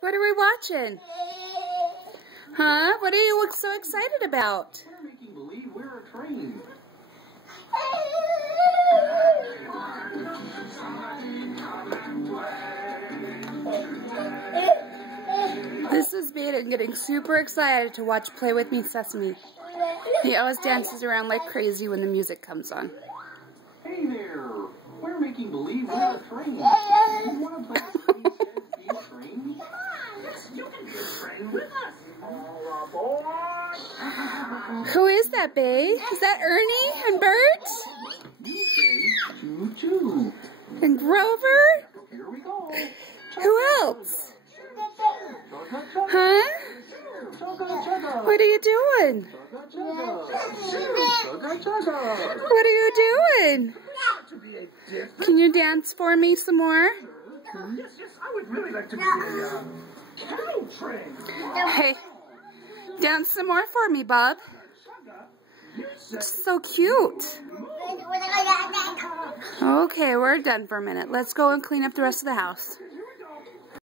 What are we watching? Huh? What are you so excited about? They're making believe we're a train. This is Baden getting super excited to watch Play With Me Sesame. He always dances around like crazy when the music comes on. Hey there! We're making believe we're a train. You want to play be a train? Yes, you can be a train with us. All aboard! Who is that, babe? Is that Ernie and Bert? You say choo-choo. And Grover? Here we go. Who else? Huh? What are you doing? What are you doing? Can you dance for me some more? Yes, I would really like to be a cattle train. Hey, dance some more for me, Bob. It's so cute. Okay, we're done for a minute. Let's go and clean up the rest of the house.